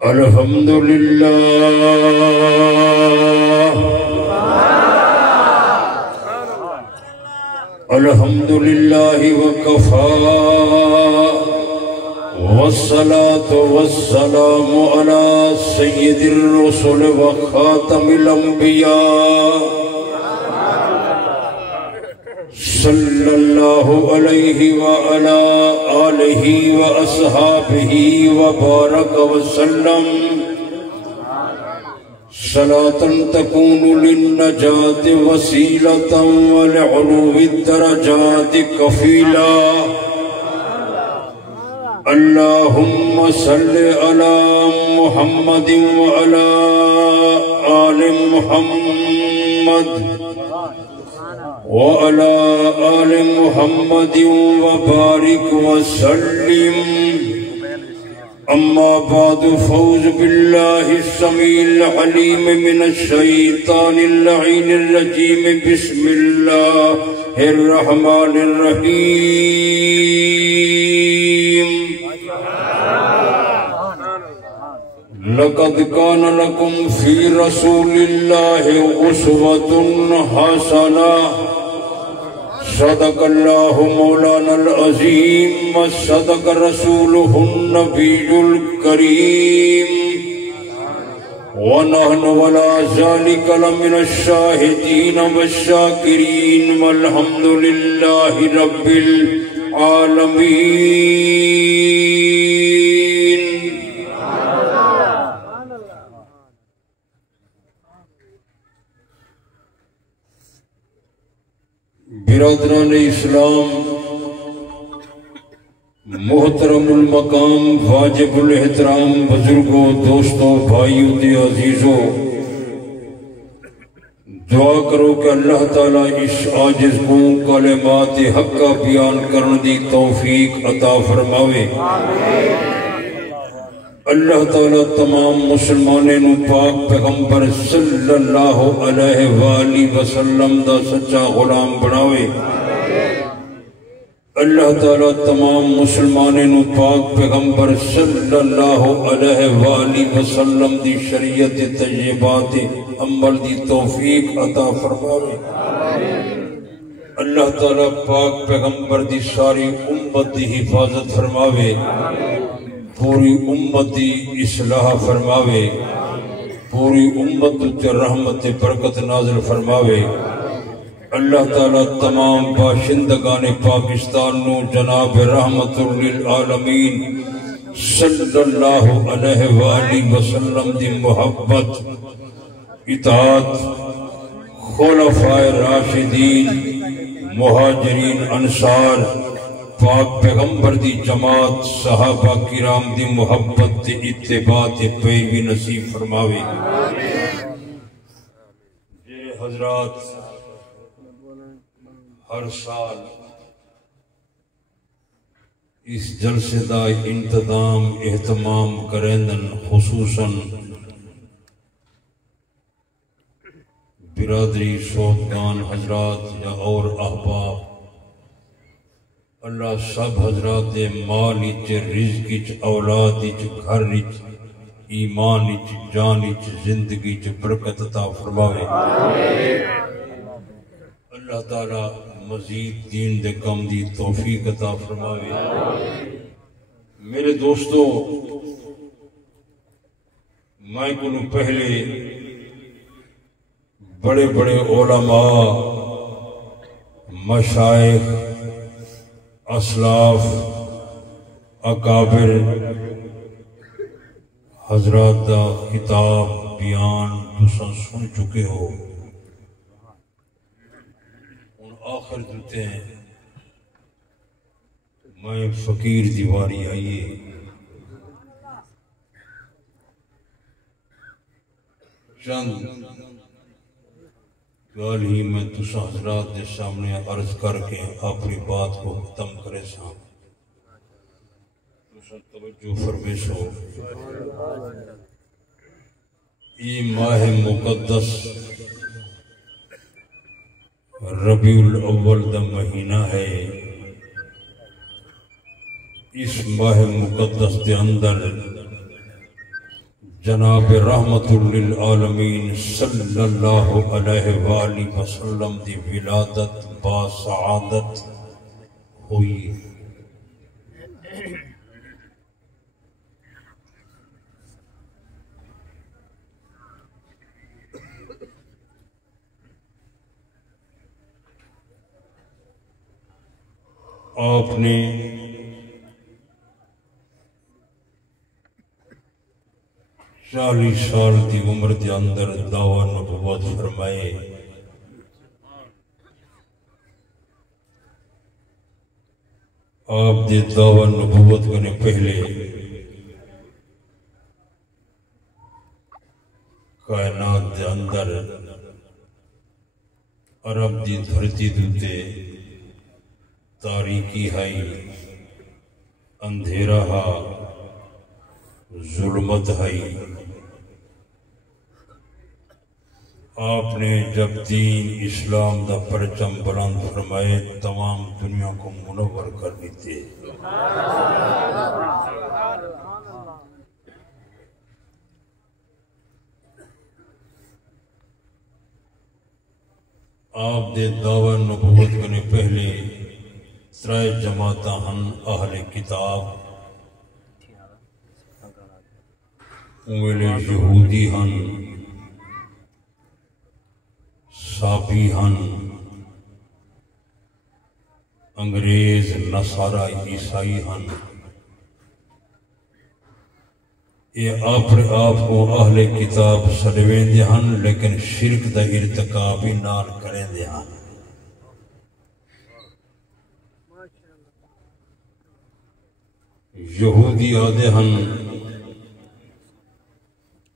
الحمد لله الحمد لله وكفى والصلاة والسلام على سيد الرسل وخاتم الأنبياء صلى الله عليه وعلى آله وأصحابه وبارك وسلم صلاة تكون للنجاة وسيلة ولعلو الدرجات كفيلا. اللهم صل على محمد وعلى آل محمد وعلى آل محمد وبارك وسلم. أما بعد فأعوذ بالله السميع العليم من الشيطان اللعين الرجيم. بسم الله الرحمن الرحيم. لقد كان لكم في رسول الله أسوة حسنة. صدق الله مولانا العظيم وصدق رسوله النبي الكريم ونحن ولا ذلك لمن الشاهدين والشاكرين والحمد لله رب العالمين. برادران اسلام، محترم المقام، واجب الاحترام بزرگوں، دوستوں، بھائیوں تے عزیزوں، دعا کرو کہ اللہ تعالیٰ اس عاجز کو کلمات حق کا بیان کرنے دی توفیق عطا فرماوے. اللہ تعالیٰ تمام مسلمانوں پاک پیغمبر صلی اللہ علیہ وآلہ وسلم دا سچا غلام بناوے. اللہ تعالیٰ تمام مسلمانوں پاک پیغمبر صلی اللہ علیہ وآلہ وسلم دی شریعت طیبات عمل دی توفیق عطا فرماوے. اللہ تعالیٰ پاک پیغمبر دی ساری امت دی حفاظت فرماوے، پوری امت دی اصلاح فرماوے، پوری امت تے رحمت برکت نازل فرماوے. اللہ تعالیٰ تمام باشندگان پاکستان نو جناب رحمت للعالمین صلی اللہ علیہ وآلہ وسلم دی محبت، اطاعت، خلفائے راشدین، مہاجرین، انصار، پاک پیغمبر دی جماعت، صحابہ کرام دی محبت تے اتباع تے پیروی نصیب فرماوے. جے حضرات ہر سال اس جلسے دا انتظام اہتمام کرندن، خصوصاً برادری سودگان حضرات یا اور احباب، اللہ سب حضرات دے مال اچ، رزق اچ، اولاد اچ، گھر اچ، ایمان اچ، جان اچ، زندگی اچ برکت عطا فرماوے. اللہ تعالیٰ مزید دین دے کم دی توفیق عطا فرماوے. میرے دوستو، میں کنوں پہلے بڑے بڑے علماء، مشائخ، اسلاف، اکابر حضرات دا خطاب بیان تساں سن چکے ہو. ان آخر دیتے ہیں میں فقیر دیواری آئیے چند گال ہی میں تساں حضرات دے سامنے عرض کر کے اپنی بات کو ختم کرے سا. تساں توجہ فرمے سو. یہ ماہ مقدس ربیع الاول دا مہینہ ہے. اس ماہ مقدس دے اندر جناب رحمت للعالمین صلی اللہ علیہ وآلہ وسلم دی ولادت با سعادت ہوئی۔ آپ نے چالیس سال کی عمر کے اندر دعوی نبوت فرمائے۔ آپ دے دعوی نبوت کرنے پہلے کائنات دے اندر عرب دی دھرتی دوتے تاریکی ہے، اندھیرا ہے، ظلمت ہے۔ آپ نے جب دین اسلام دا پرچم بلند فرمائے تمام دنیا کو منور کر دیتے۔ آپ دے دعوی نبوت کرنے پہلے ترائے جماعتاں ہن اہل کتاب، اویلے یہودی ہن، صابی ہن، انگریز نصارہ عیسائی ہن۔ یہ اپنے آپ کو اہل کتاب سڑویں دے ہن لیکن شرک دا ارتکاب ہی نال کریں دے ہن۔ یہودی آدھے ہن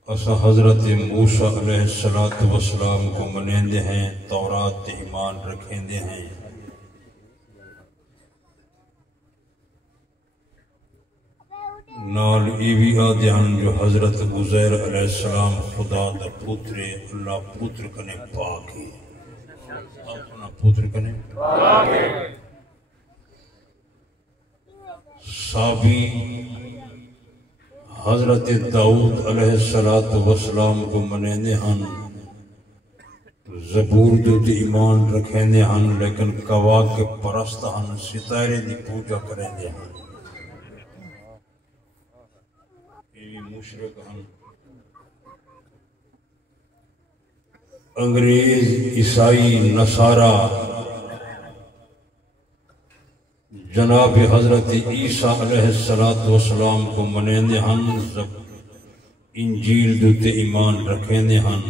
اسا حضرت موسیٰ علیہ السلام کو منیندے ہیں، تورات تے ایمان رکھیندے ہیں۔ نال ایوی آدھے ہن جو حضرت عزیر علیہ السلام خدا دا پتر اللہ پتر کنے پاک ہے۔ اپنا پتر کنے پاک ہے۔ صابی حضرت داؤد علیہ السلام کو منیندے ہن، زبور دوت ایمان رکھیندے ہن لیکن کواکب پرست ہن، ستارے دی پوجا کریندے ہن۔ یہ مشرک ہن۔ انگریز، عیسائی، نصارہ جناب حضرت عیسیٰ علیہ السلام کو منیندے ہن، انجیل دوتے ایمان رکھیندے ہن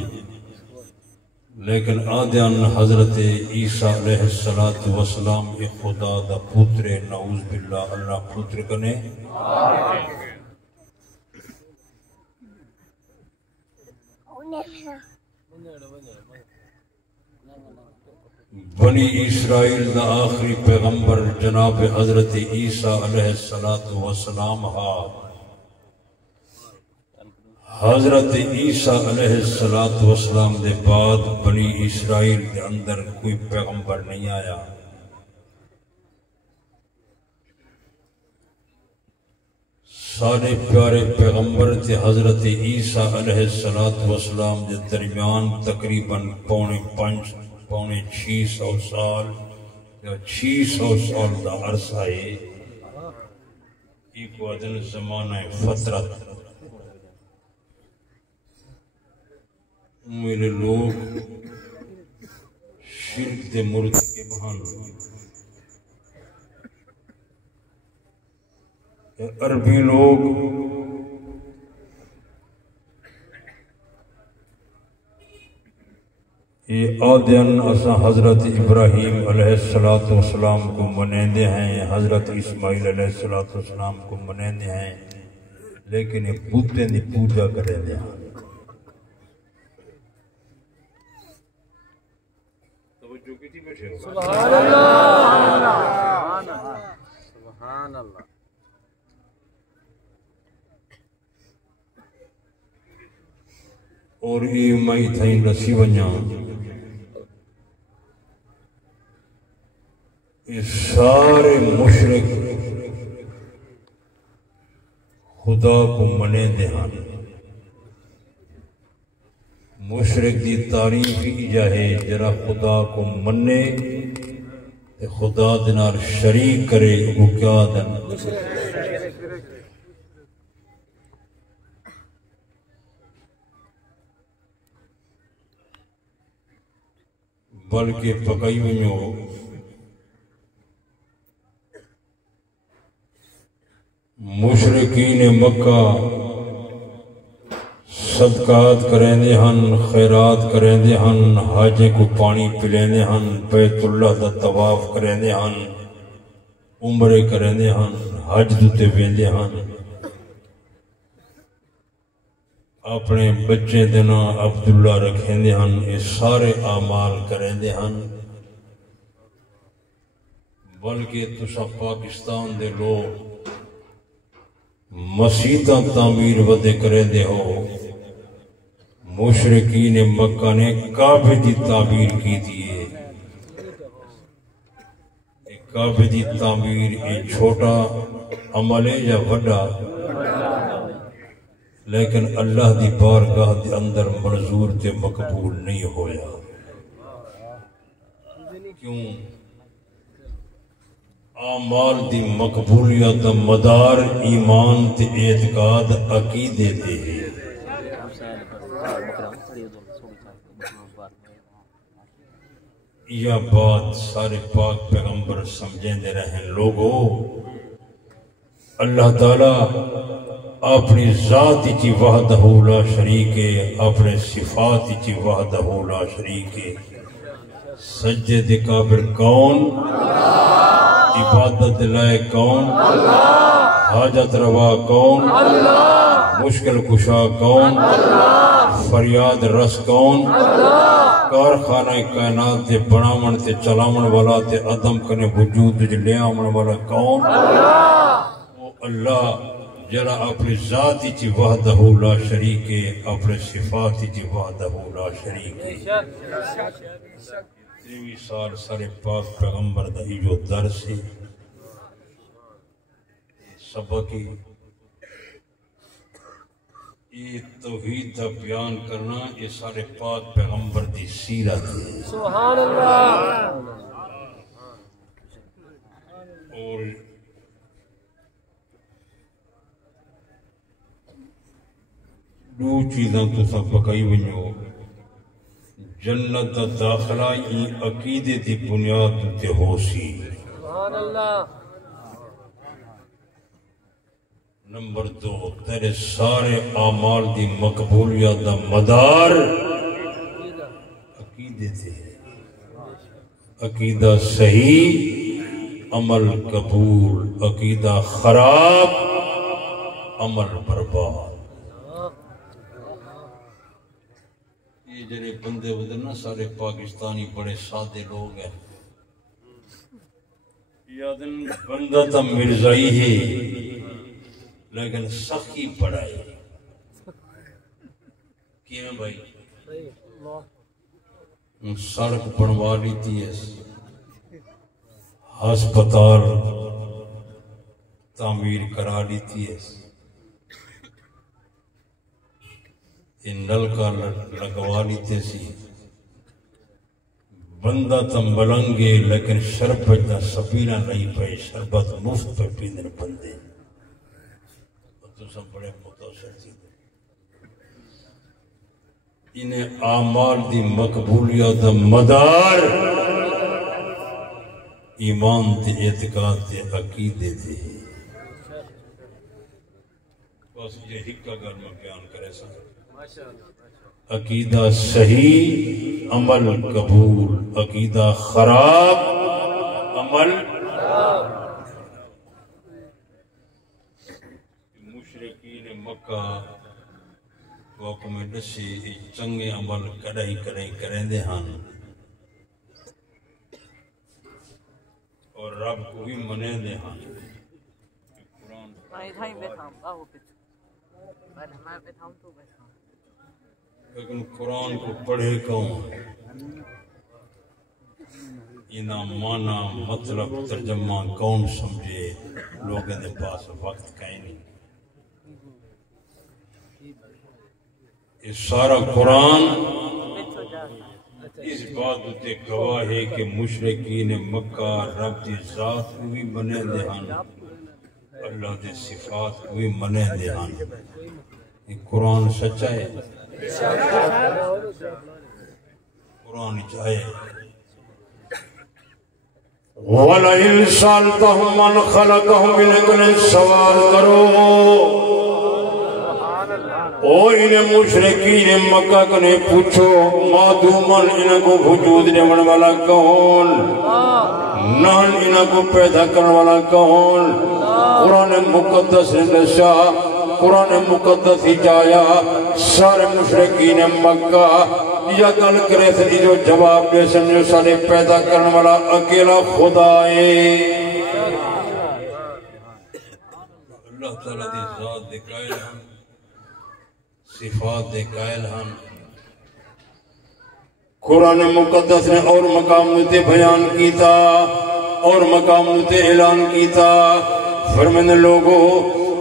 لیکن آدھیان حضرت عیسیٰ علیہ السلام اے خدا دا پتر، نعوذ باللہ اللہ پتر کنے۔ بنی اسرائیل دا آخری پیغمبر جناب حضرت عیسیٰ علیہ السلام ہا۔ حضرت عیسیٰ علیہ السلام دے بعد بنی اسرائیل دے اندر کوئی پیغمبر نہیں آیا۔ سارے پیارے پیغمبر تے حضرت عیسیٰ علیہ السلام دے درمیان تقریباً پونے 600 سال یا 600 سال دا عرصہ ہے۔ ایک وعدن زمانہ فترت۔ میرے لوگ شرک دے مرتکب ہن۔ عربی لوگ یہ آدھین اسا حضرت ابراہیم علیہ السلام کو منیندے ہیں، حضرت اسماعیل علیہ السلام کو منیندے ہیں لیکن یہ بتیں دی پوجا کریں دے ہیں۔ توجہ کی تھی بیٹھے؟ سبحان اللہ، سبحان اللہ۔ اور یہ مائی تھائیں رسی ونیاں یہ سارے مشرک خدا کو منے دے ہن۔ مشرک دی تعریف ہی جاہے جرا خدا کو مننے تے خدا دے نال شریک کرے وہ کیا دن بلکہ پکائی ونجو مشرکین مکہ صدقات کریں دے ہن خیرات کریں دے ہن حاجے کو پانی پلیں دے ہن بیت اللہ دا طواف کریں دے ہن عمرے کریں دے ہن حج دوتے ویندے ہن اپنے بچے دینا عبداللہ رکھیں دے ہن یہ سارے اعمال کریں دے ہن بلکہ تسا پاکستان دے لوگ مسیطہ تعمیر ودے کریں دے ہو مشرکین مکہ نے کعبے دی تعمیر کی دیئے کعبے دی تعمیر ایک چھوٹا عمل ہے یا وڈا لیکن اللہ دی بارگاہ دے اندر منظور تے مقبول نہیں ہویا کیوں اعمال دی مقبولیت دا مدار ایمان تے اعتقاد عقیدے تے ہے یہ بات سارے پاک پیغمبر سمجھیں دے رہے ہیں لوگوں اللہ تعالیٰ اپنی ذات چی وحدہ لا شریک ہے اپنے صفات چی وحدہ لا شریک ہے سجدے دے قابل کون عبادت لائے کون حاجت روا کون مشکل کشا کون فریاد رس کون کارخانہ کائنات تے بناون تے چلاون والا تے عدم کنے وجود تے لے آون والا کون وہ اللہ جرا اپنی ذاتی چی وحدہ لا شریک ہے اپنے صفاتی چی وحدہ لا شریک ہے 23 سال سارے پاک پیغمبر دا ہی جو درس ہے سبقی یہ توحید دا بیان کرنا یہ سارے پاک پیغمبر دی سیرت ہے سبحان اللہ اور دو چیزاں تو سب بکائی ونجو جنت دا داخلہ یہ عقیدے دی بنیاد تے ہو سی سبحان اللہ نمبر 2 تیرے سارے اعمال دی مقبولیت دا مدار عقیدے تے عقیدہ صحیح عمل قبول عقیدہ خراب عمل برباد یہ جڑے بندے ادھر نا سارے پاکستانی بڑے سادے لوگ ہیں یادن بندہ تا مرزائی ہے لیکن سخی پڑھائی کیوں بھائی سڑک بنوا لیتی ہے ہسپتال تعمیر کرا لیتی ہے نلکا لگوا لیتے سی بندہ تا ملنگے لیکن شربت دا سبیلہ نہیں پہ شربت مفت پہ پیندر بندے تو سب بڑے متاثر تھی انہیں اعمال دی مقبولیت دا مدار ایمان تے اعتقاد تے عقیدے تے بس یہ حقہ گر میں بیان کرے سا عقیدہ صحیح عمل قبول عقیدہ خراب عمل مشرکین مکہ وقت میں دسی چنگے عمل کڑائی کریں دے ہن اور رب کو بھی منے دے ہن لیکن قرآن کو پڑھے کون انہا مانا مطلب ترجمہ کون سمجھے لوگوں دے پاس وقت کہیں نہیں یہ سارا قرآن بات تے گواہ ہے کہ مشرکین مکہ رب دی ذات کو بھی منے دے ہن اللہ دے صفات کو بھی منے دے ہن یہ قرآن سچا ہے قرآن چاہے وَلَئِن سَأَلْتَهُم مَّنْ خَلَقَهُمْ انہیں سوال کرو او انہیں مشرکین مکہ کنے پوچھو معدومن انہیں کو وجود دیون والا کون نان انہیں کو پیدا کرنے والا کون قرآن مقدس نے دسا قرآن مقدس ہی جایا سارے مشرکین مکہ یا گل کرے تھے جو جواب دے سمجھو سارے پیدا کرنے والا اکیلا خدا ہے اللہ تعالیٰ دی ذات دے قائل ہم صفات دے قائل ہم قرآن مقدس نے اور مقام تے بیان کیتا اور مقام تے اعلان کیتا فرمانے لوگو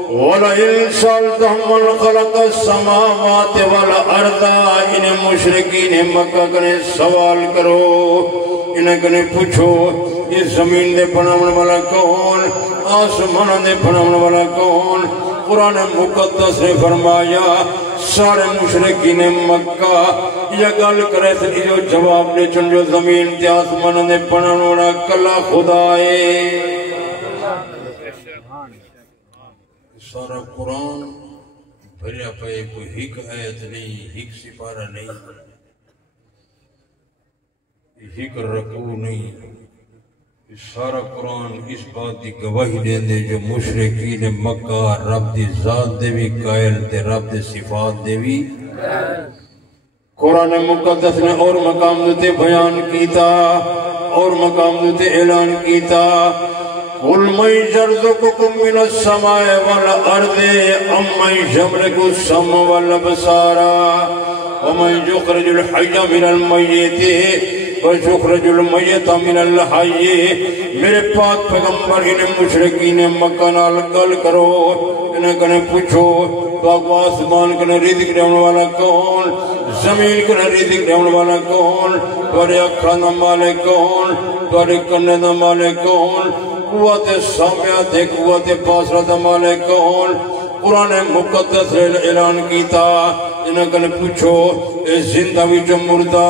وَلَئِن سَأَلْتَهُم مَّنْ خَلَقَ السَّمَاوَاتِ وَالْأَرْضَ انہیں مشرکین مکہ کنے سوال کرو انہیں کنے پوچھو یہ زمین دے بناون والا کون آسمان دے بناون والا کون قرآن مقدس نے فرمایا سارے مشرکین مکہ یہ گل کرے تھے جو جواب دے چن جو زمین تے آسمان دے بناون والا کلا خدا ہے سارا قرآن بھریا پہ کوئی ہک آیت نہیں ہک سپارہ نہیں ہک رکوع نہیں سارا قرآن اس بات دی گواہی دے دے جو مشرکین مکہ رب دی ذات دے بھی قائل تے رب دی صفات دے بھی قرآن مقدس نے اور مقام تے بیان کیتا اور مقام تے اعلان کیتا قُلْ مَنْ يَرْزُقُكُم مِّنَ السَّمَاءِ وَالْأَرْضِ أَمَّنْ يَمْلِكُ السَّمْعَ وَالْأَبْصَارَ وَمَنْ يُخْرِجُ الْحَيَّ مِنَ الْمَيِّتِ وَيُخْرِجُ الْمَيِّتَ مِنَ الْحَيِّ میرے پاک پیغمبر انہیں مشرکین مکہ نال گل کرو انہیں کنے پوچھو تو آسمان کنے رزق دیون والا کون زمین کنے رزق دیون والا کون تواڈے اکھاں دا مالک کون تواڈے کنے دا مالک کون قوت سامعہ تے قوت باصرہ دا مالک کون قرآن مقدس اعلان کیتا انہیں کنے پوچھو اے زندہ وچوں مردہ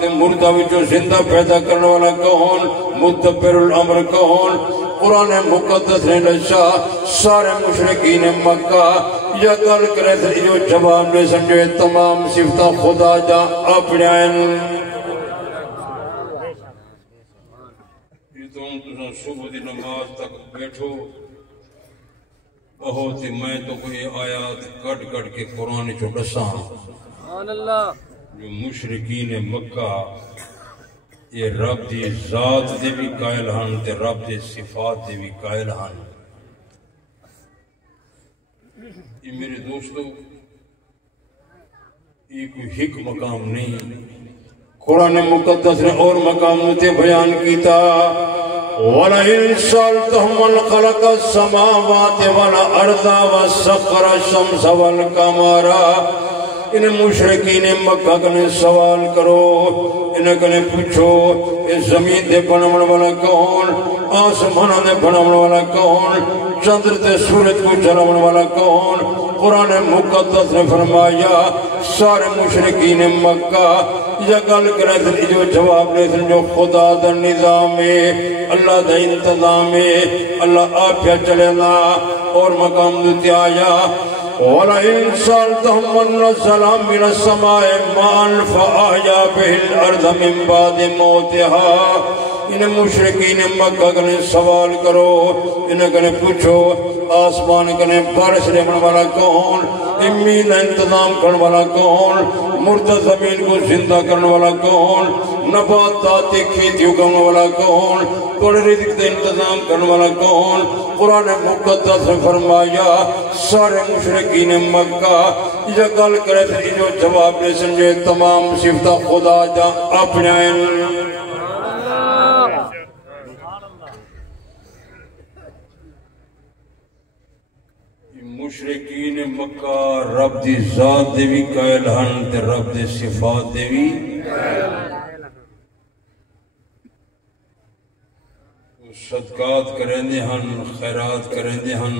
تے مردہ وچوں زندہ پیدا کرنے والا کون مدبر الامر کون قرآن مقدس نے لشا سارے مشرکین مکہ یا گل کرے تھے جو جواب نے سمجھے تمام صفتہ خدا جا اپنے آئین تم صبح دی نماز تک بیٹھو بہت میں تو کوئی آیات کٹ کٹ کے قرآن چو ڈساں جو مشرکین مکہ یہ رب دی ذات دے بھی قائل ہن تے رب دی صفات دے بھی قائل ہن یہ میرے دوستو یہ کوئی ہک مقام نہیں قرآن مقدس نے اور مقام تے بیان کیتا وَلَئِن سَأَلْتَهُم مَّنْ خَلَقَ السَّمَاوَاتِ وَالْأَرْضَ وَسَخَّرَ الشَّمْسَ وَالْقَمَرَ انہیں مشرکین مکہ کنے سوال کرو انہیں کنے پوچھو اس زمین دے بناون والا کون آسمان دے بناون والا کون چندر تے سورج کو چلاون والا کون قرآن مقدس نے فرمایا سارے مشرکین مکہ یا گل کرے تھے جو جواب لے تھے جو خدا دا نظام ہے اللہ دا انتظام ہے اللہ آپیا چلنا اور مقام دیتے آیا وَلَئِن سَأَلْتَهُم مَّن نَّزَّلَ مِنَ السَّمَاءِ مَاءً فَأَحْيَا بِهِ الْأَرْضَ مِن بَعْدِ مَوْتِهَا انہیں مشرکین مکہ کنے سوال کرو انہیں کنے پوچھو آسمان کنے بارش لیون والا کون امید انتظام کرنے والا کون مردہ زمین کو زندہ کرنے والا کون نباتات کھیتی اگانے والا کون توڑے رزق دے انتظام کرنے والا کون قرآن مقدس نے فرمایا سارے مشرکین مکہ یہ گل کرے تھے جو جواب نے سمجھے تمام صفتہ خدا جا اپنے آئین مشرکین مکہ رب دی ذات دے بھی قائل ہن تے رب دے صفات دے بھی صدقات کرندے ہن خیرات کرندے ہن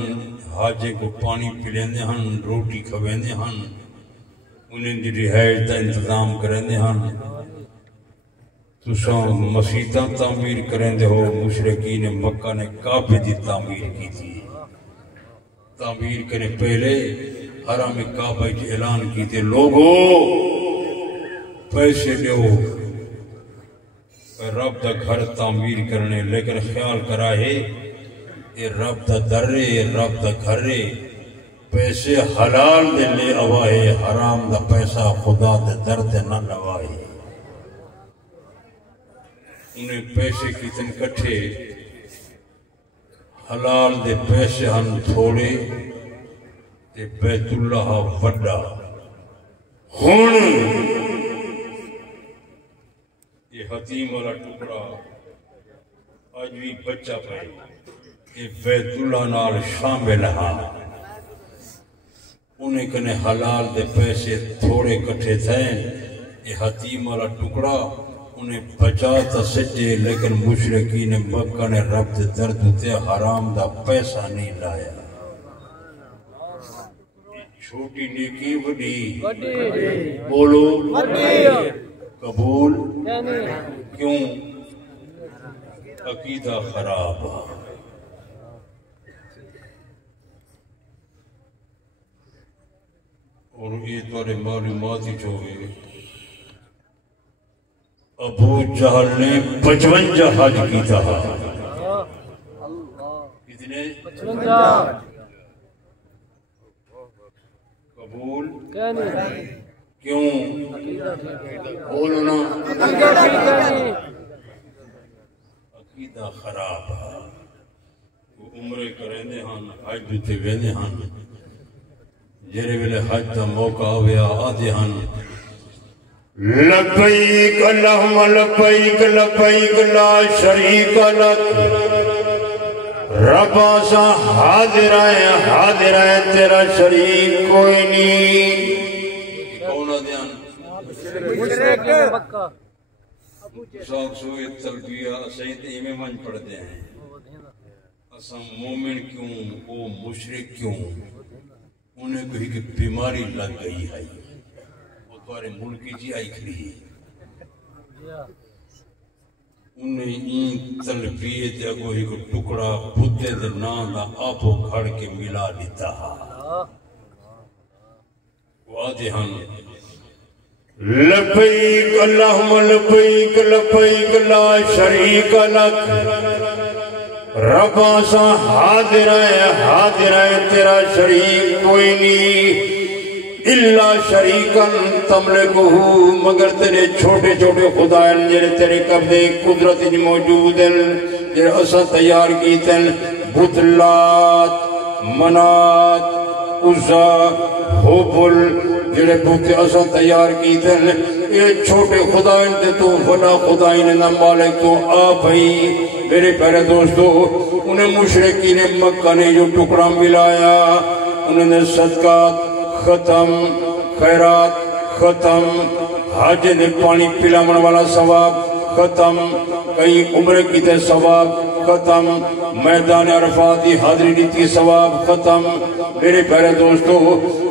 حاجے کو پانی پلیندے ہن روٹی کھویندے ہن انہیں دی رہائش دا انتظام کرندے ہن تساں مسیتاں تعمیر کرندے ہو مشرکین مکہ نے کعبے دی تعمیر کی تھی تعمیر کرنے پہلے حرم کعبہ کی اعلان کی تھی لوگو پیسے دیو رب دا گھر تعمیر کرنے لیکن خیال کرا ہے یہ رب دا در ہے رب دا گھر ہے پیسے حلال دے لے آوائے حرام دا پیسہ خدا دے در دے نہ لوائے انہیں پیسے کی تن کٹھے حلال دے پیسے ہن تھوڑے تے بیت اللہ وڈا ہن یہ حتیم والا ٹکڑا آج بھی بچہ پائے یہ بیت اللہ نال شامل ہاں انہیں کنے حلال دے پیسے تھوڑے کٹھے تھے یہ حتیم والا ٹکڑا انہیں بچا تا سجے لیکن مشرکین مکہ نے رب دے درد تے حرام دا پیسہ نہیں لایا چھوٹی نیکی بڑی بولو قبول کیوں عقیدہ خراب اور یہ توڑے معلوماتی جو ہے ابو جہل نے 55 حج کی تھا کتنے 55 قبول کیوں بولو نا عقیدہ خراب وہ عمرے کرنے ہن حج تے ویندے ہن جڑے ویلے حج دا موقع ہویا آدے ہن لبیک اللہم لبیک لبیک لا شریک لک ربا سا حاضر ہے تیرا شریک کوئی نہیں کون آدھیان ساک سوئے تلبیہ سید ایمیں من پڑھتے ہیں اسم مومن کیوں وہ مشرک کیوں انہیں کہی کہ بیماری لگ گئی ہے تمہارے ملکی جی آئی کھلی ہے انہیں این تلبیت اگو ہی کو ٹکڑا بھتے دے نام دا آپو کھڑ کے ملا لیتا وعدے ہن لبیک اللہم لبیک لبیک لا شریک لک ربا سا حاضر ہے تیرا شریک کوئی نہیں اللہ شریکن تملکہو مگر تیرے چھوٹے چھوٹے خدایان جنہیں تیرے قبضے قدرت موجود ہیں جنہیں اسا تیار کیتے ہیں بطلات منات عزا حبل جنہیں بوتے اسا تیار کیتے ہیں یہ چھوٹے خدایان تے تو بڑا خدایان نہ مالک تو آ بھئی میرے پیارے دوستو انہیں مشرکین مکہ نے جو ٹکڑا ملایا انہوں نے صدقات ختم خیرات ختم حج نے پانی پلاون والا ثواب ختم کئی عمر کی تے ثواب ختم میدان عرفات کی حاضری دیتی ثواب ختم میرے پیارے دوستو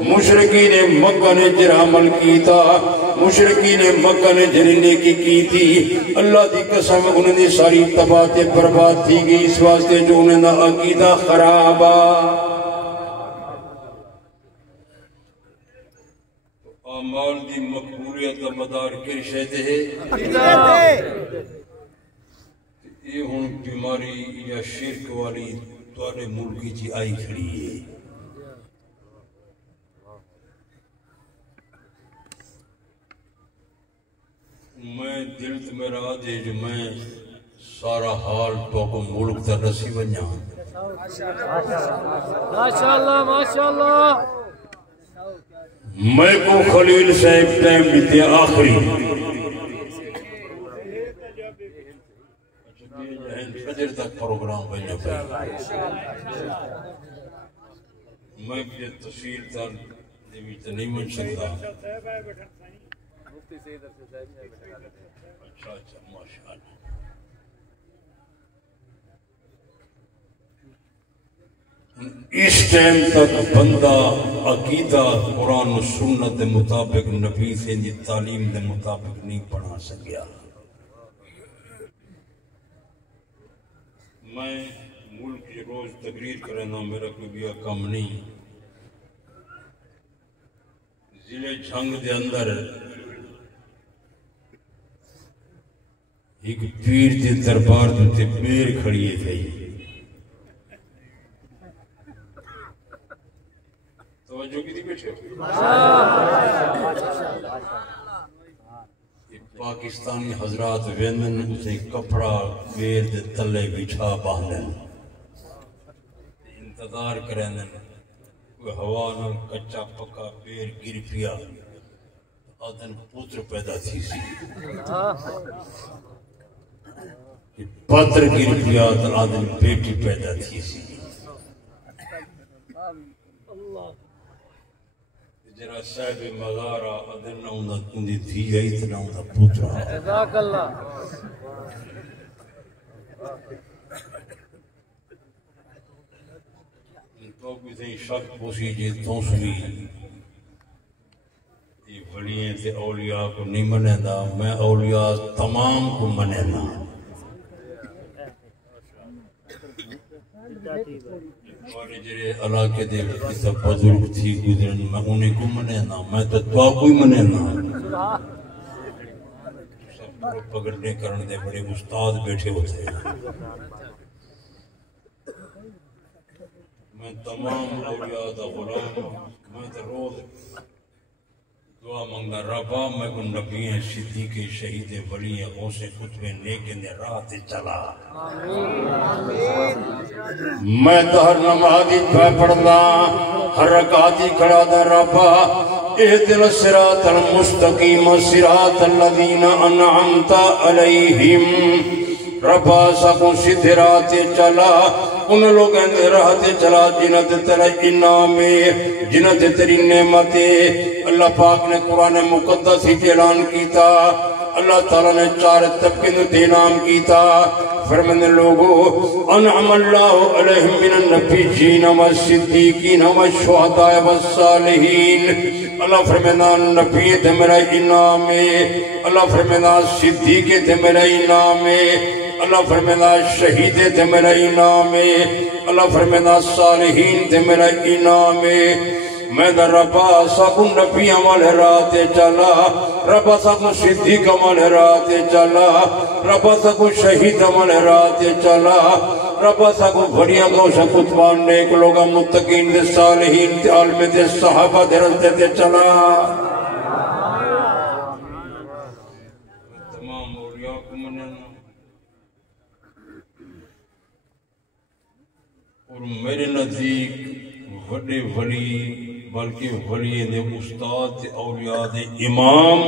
مشرکین مکہ نے جرا عمل کی تھا مشرکین مکہ نے جنہیں نیکی کی تھی اللہ دی قسم انہوں نے ساری تباہ برباد تھی گئی اس واسطے جو انہوں نے عقیدہ خرابا اعمال دی مقبولیت کا مدار کر شہدے ہے یہ ہون بیماری یا شرک والی توڑے ملکی جی آئی کھڑی ہے میں دل تے میرا دے جو میں سارا حال تو کو ملک تا رسی ونیا ماشاءاللہ ماشاءاللہ میں کو خلیل صاحب ٹائم بیتے آخری فجر تک پروگرام بنیا پہ میں بھی تفصیل تر دیوی نہیں من سکتا اچھا ماشاءاللہ اس ٹائم تک بندہ عقیدہ قرآن و سنت دے مطابق نبی سے دی تعلیم دے مطابق نہیں پڑھا سکیا. میں ملک کی روز تقریر کرنا میرا کوئی بھی کم نہیں. ضلع جھنگ دے اندر ایک پیر دے دربار دے پیر کھڑیے تھے. توجہ کی تھی بیٹھے پاکستانی حضرات ویندن اسے کپڑا پیر دے تلے بچھا باندھن انتظار کریں کوئی ہوا نہ کچا پکا پیر گر پیا آدن پوتر پیدا تھی سی پتر گر پیا آدن بیٹی پیدا تھی سی. جرا صاحب مغارہ آدن نہ ہوندہ تندی تھی جائی تنا ہوندہ پوترہ. جزاک اللہ. تو کسی شک پوسی جی تو سوی یہ ولییں تے اولیاء کو نہیں منے دا. میں اولیاء تمام کو منے دا. ہمارے جرے علاقے دے کسی بزرگ تھی گزرن میں انہیں کو منے دا. میں تو کوئی منے دا. سب پکڑنے کرنے دے بڑے استاد بیٹھے ہوتے ہیں. میں تمام اولیاء دا غلام. میں تو روز دعا منگا ربا میں کو نبی صدیق شہید ولی غوث قطب نیک نے راہ تے چلا. میں تو ہر نمازی پہ پڑھنا ہر رکعتی کھڑا دا ربا اہدنا الصراط المستقیم صراط الذین انعمت علیہم. ربا سکو سیدھے راہ تے چلا ان لوگوں نے راہ تے چلا جنت تیرا انعام جنت تیری نعمت. اللہ پاک نے قرآن مقدس ہی اعلان کیتا. اللہ تعالیٰ نے 4 طبقے نے انعام کیتا. فرمانے لوگو انعم اللہ علیہم من النبیین والصدیقین والشہداء والصالحین. اللہ فرمانا نبی تے میرا انعام ہے. اللہ فرمانا صدیق تے میرا انعام ہے. اللہ فرمانا شہید تے میرا انعام ہے. اللہ فرمانا صالحین تے میرا انعام ہے. میں دا ربا ساکن نبی عمال راتے چلا ربا ساکن صدیق عمال راتے چلا ربا ساکن شہید عمال راتے چلا ربا ساکن بھڑیا گوشہ کتبان نیک لوگا متقین دے صالحین دے عالم دے صحابہ دے رلتے دے چلا. تمام اولیاء کو مننا اور میرے نزدیک وڈے ولی بلکہ ولی دے استاد دے اولیاء دے امام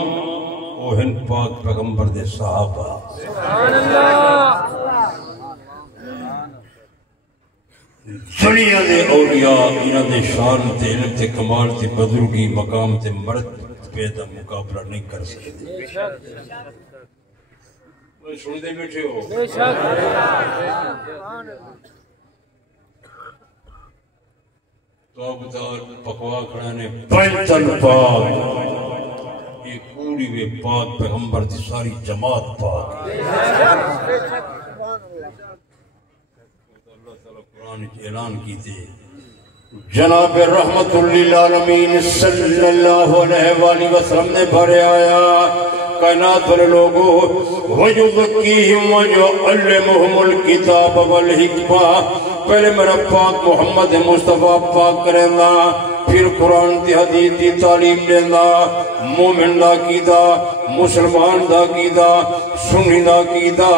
او ہن پاک پیغمبر دے صحابہ. سبحان اللہ. دنیا دے اولیاء انہاں دے شان تے علم تے کمال تے بزرگی مقام تے مرد پیدا مقابلہ نہیں کر سکتے. سن دے بیٹھے ہو. بے شک. توابدار پکوا کھڑانے پنچل پاک یہ پوری وے پاک پیغمبر دی ساری جماعت پاک. اللہ تعالیٰ قرآن کی اعلان کی تھے جناب رحمت للعالمین صلی اللہ علیہ وآلہ وسلم نے بھرے آیا کائنات والے لوگوں وَيُذَكِّيهِمْ وَيُعَلِّمُهُمُ الْكِتَابَ وَالْحِکْمَةَ. پہلے میرا پاک محمد مصطفیٰ پاک کرنا پھر قرآن دی حدیث دی تعلیم دینا. مومن دا کیدا مسلمان دا کیدا سنی دا کیدا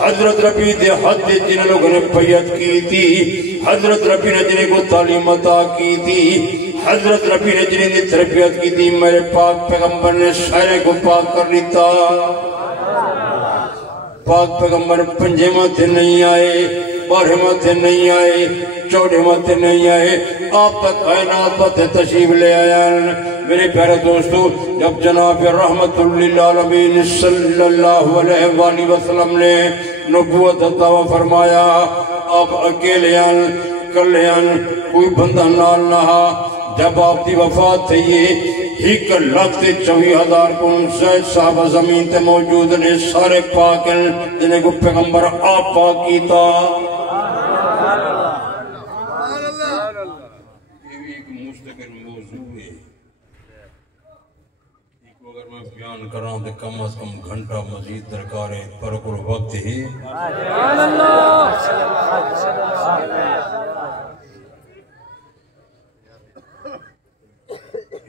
حضرت ربی دے حد جن لوگوں نے بیعت کی تھی حضرت ربی نے جنہیں کو تعلیم عطا کی تھی حضرت ربی نے جنہیں دی تربیت کی تھی میرے پاک پیغمبر نے شاعرے کو پاک کر لیتا. پاک پیغمبر پنجے ماتھے نہیں آئے بارہ ماتھے نہیں آئے چوڑے ماتھے نہیں آئے آپ تک کائنات پتہ تشریف لے آیا. میرے پیارے دوستو جب جناب رحمت للعالمین صلی اللہ علیہ وآلہ وسلم نے نبوت عطا فرمایا آپ اکیلے کلے ہیں کوئی بندہ نال نہا جب آپ دی وفات تھی 1,24,000 کن زید صحابہ زمین تے موجود نے سارے پاک ہیں جنہیں کو پیغمبر آپ پاک کیتا یہ بھی ایک مستقل موضوع ہے اگر میں بیان کراں تو کم از کم گھنٹہ مزید درکار ہے پر کوئی وقت ہی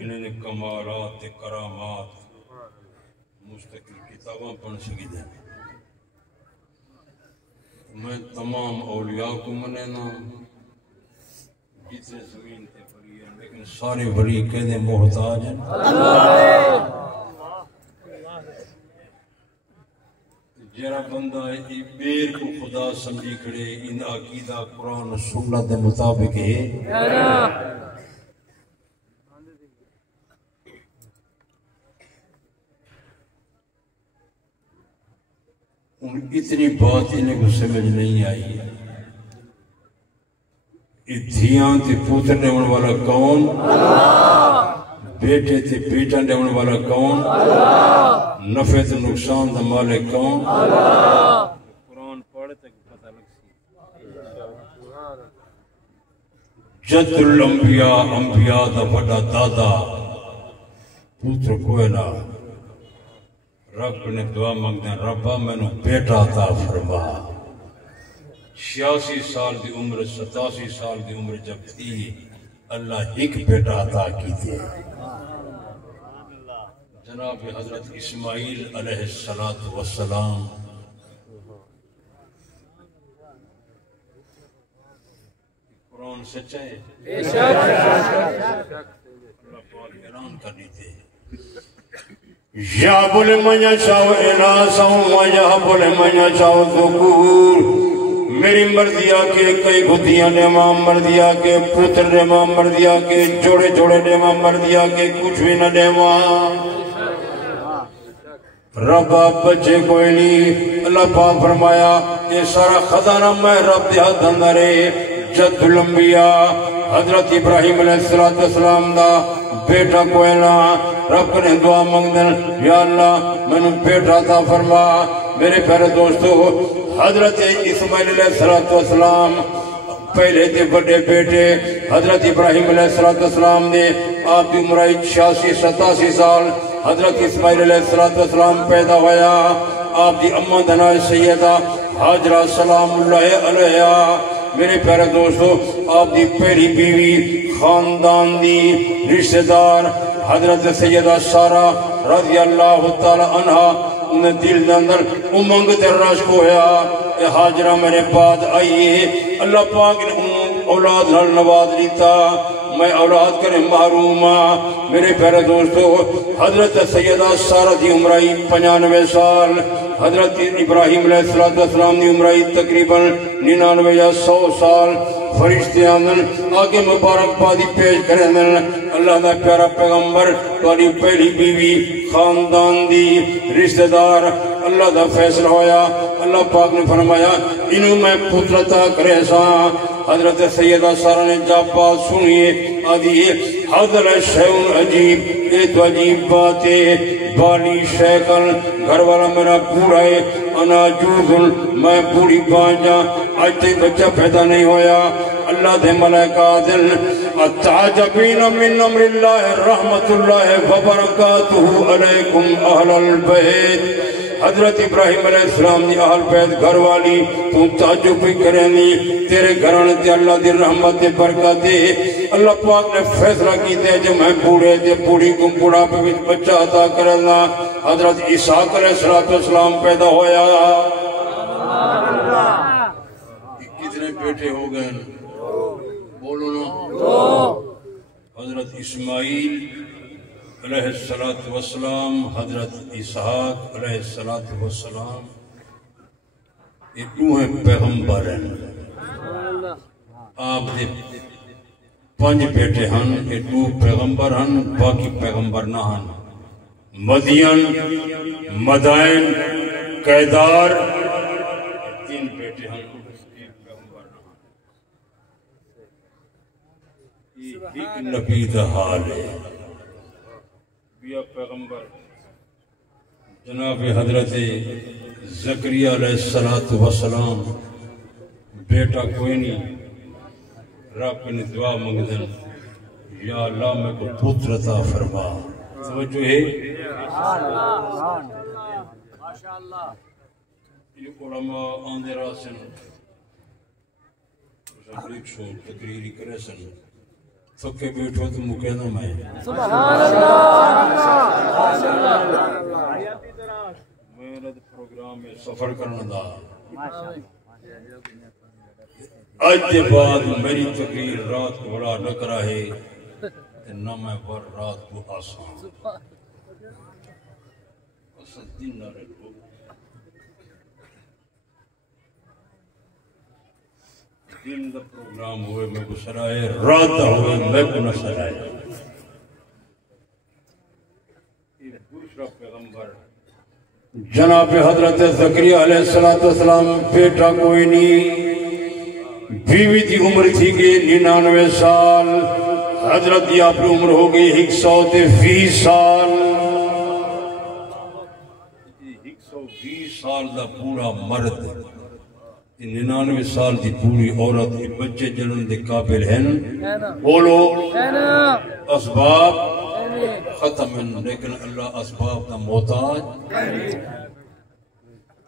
انہوں نے کمالات کرامات مستقل کتاباں پڑھ سکی دیں میں تمام اولیاء کو منینا جتنے زمین تے ولی ہیں لیکن سارے ولی کہنے محتاج ہیں جرا بندہ ای بیر کو خدا سمجھی کھڑے ان عقیدہ قرآن و سنت دے مطابق ہے اتنی بات انہیں کو سمجھ نہیں آئی ہے دھیاں تے پوتر دیون والا کون بیٹے تے بیٹا دیون والا کون نفع تے نقصان دا مالک کون قرآن پڑھے تک پتہ لگ سی جد الانبیاء انبیاء دا بڑا دادا پوتر کوئی نہ رب نے دعا مانگتے ہیں ربا میں نے بیٹا عطا فرما 86 سال دی عمر 87 سال دی عمر جب تھی اللہ ایک بیٹا عطا کی تھے جناب حضرت اسماعیل علیہ السلام قرآن سچا ہے اللہ پاک اعلان کرنی تھے یَحْبُ لِمَنْ يَشَاءُ إِنَاثًا وَيَحْبُ لِمَنْ يَشَاءُ الذُّكُورَ میری مرضی آکے کئی گھتیاں نے ماں مرضی آکے پتر نے ماں مرضی آکے جوڑے جوڑے نے ماں مرضی آکے کچھ بھی نہ دے ماں رب آپ بچے کوئی نہیں اللہ پاک فرمایا یہ سارا خزانہ میں رب دے ہاتھ اندر ہے جد الانبیاء حضرت ابراہیم علیہ السلام دا بیٹا کوئی نہ رب نے دعا مانگدن یا اللہ میں نے بیٹا عطا فرما میرے پیارے دوستو حضرت اسماعیل علیہ السلام پہلے دے بڑے بیٹے حضرت ابراہیم علیہ السلام نے آپ دی عمر 86-87 سال حضرت اسماعیل علیہ السلام پیدا ہویا آپ دی اماں دا نام سیدہ حاجرہ سلام اللہ علیہ میرے پیارے دوستو آپ دی پہلی بیوی خاندان دی رشتہ دار حضرت سیدہ سارہ رضی اللہ تعالی عنہ انہیں دل اندر امنگ ترش کو ہویا اے حاجرہ میرے بعد آئیے اللہ پاک نے اولاد نال نواز لیتا میں اولاد کرے محروم میرے پیارے دوستو حضرت سیدہ سارہ دی عمرائی 95 سال حضرت ابراہیم علیہ السلام دی عمرائی تقریباً 99 یا 100 سال فرشتے آندن آگے مبارک بادی پیش کریں اللہ دا پیارا پیغمبر تاری پہلی بیوی خاندان دی رشتہ دار اللہ دا فیصلہ ہویا اللہ پاک نے فرمایا انہوں میں پترتا کرے سا حضرت سیدہ سارہ نے جا بات سنیے آدھی حضر شیعون عجیب اے تو عجیب باتیں بالی شیکل گھر والا میرا بوڑھا ہے انا جوزن میں بوڑھی بانجا آج تک بچہ پیدا نہیں ہویا اللہ دے ملائکہ دل اتعجبین من امر اللہ رحمت اللہ وبرکاتہ علیکم اہل البیت حضرت ابراہیم علیہ السلام دی اہل بیت گھر والی تو تعجب بھی کرنی تیرے گھرانے تے اللہ دی رحمت تے برکت دے اللہ پاک نے فیصلہ کی دے جو میں بوڑھے تے بوڑھی کو بوڑھا پہ بچہ عطا کرنا حضرت عیسیٰ علیہ السلام پیدا ہویا کتنے بیٹے ہو گئے بولو نا حضرت اسماعیل علیہ السلام حضرت اسحاق علیہ السلام یہ دو ہیں پیغمبر ہیں آپ دے 5 بیٹے ہیں یہ 2 پیغمبر ہیں باقی پیغمبر نہ ہیں مدین مدائن قیدار 3 بیٹے ہیں پیغمبر نہ ہیں ایک نبی دا حال ہے بیا پیغمبر جناب حضرت زکریا علیہ السلام بیٹا کوئی نہیں رب نے دعا منگدن یا اللہ میں کو پتر عطا فرما توجہ ہے یہ علماء آندے راسن ایک سو تقریری کرے سن تھکے بیٹھو تو مکینہ میں سبحان اللہ میرا پروگرام میں سفر کرنا دا آج دے بعد میری تقریر رات کو بڑا نہ کرا ہے نہ میں بر رات کو آسان اصل دن نہ رہو دن دا پروگرام ہوئے میں کو سرائے رات دا ہوئے میں کو نہ سرائے دوسرا پیغمبر جناب حضرت زکریا علیہ السلام بیٹا کوئی نہیں بیوی دی عمر تھی گئی 99 سال حضرت دی آپ عمر ہو گئی 120 سال 120 سال دا پورا مرد 99 سال دی پوری عورت بچے جنن دے قابل ہیں بولو اسباب ختم ہیں لیکن اللہ اسباب دا محتاج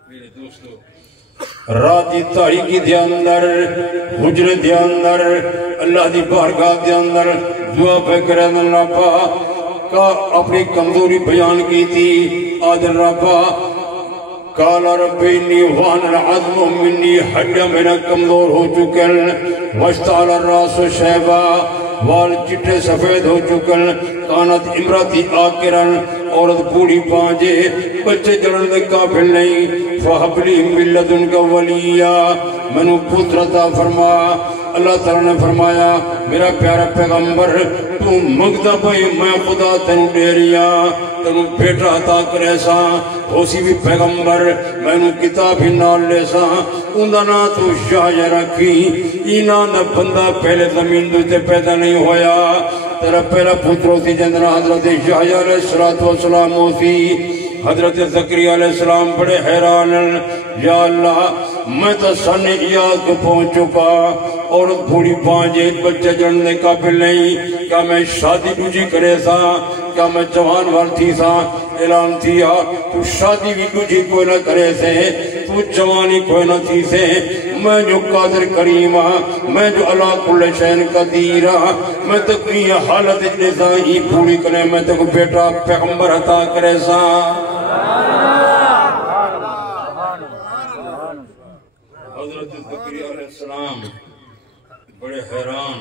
میرے دوستو راتی تاریکی دے اندر حجر دے اندر اللہ دی بارگاہ دے اندر دعا پہ کرن اللہ پاک کا اپنی کمزوری بیان کی تھی آدھر ربا قال رب انی وان العظم منی ہڈیاں میرا کمزور ہو چکل واشتعل الراس شیبا وال چٹے سفید ہو چکل کانت امراتی آکرن عورت پوری پانجے بچے جڑن دے قابل نہیں فحبلی ملدن کا ولیہ منو پترتا فرما اللہ تعالیٰ نے فرمایا میرا پیارا پیغمبر تو مگدہ بھائی میں خدا تنو ڈیریا تنو بیٹا عطا کرے سا اسی بھی پیغمبر میں نو کتاب ہی نال لے سا اندہ نا تو شاہ رکھی اینا نہ بندہ پہلے زمین دوتے پیدا نہیں ہویا تیرا پہلا پتروں سی جندنا حضرت شاہ علیہ السلام ہوتی حضرت زکریا علیہ السلام بڑے حیران یا اللہ میں تو سن یاد کو پہنچ چکا عورت بھوڑی پانچے بچے جڑنے قابل نہیں کیا میں شادی دوجی کرے سا کیا میں جوان وار تھی سا اعلان تھیا تو شادی بھی دوجی کوئی نہ کرے سے تو جوانی کوئی نہ تھی سے میں جو قادر کریمہ میں جو اللہ کل شین قدیرہ میں تک یہ حالت نظائی پوری کرے میں تک بیٹا پیغمبر عطا کرے سا حضرت زکریا علیہ السلام بڑے حیران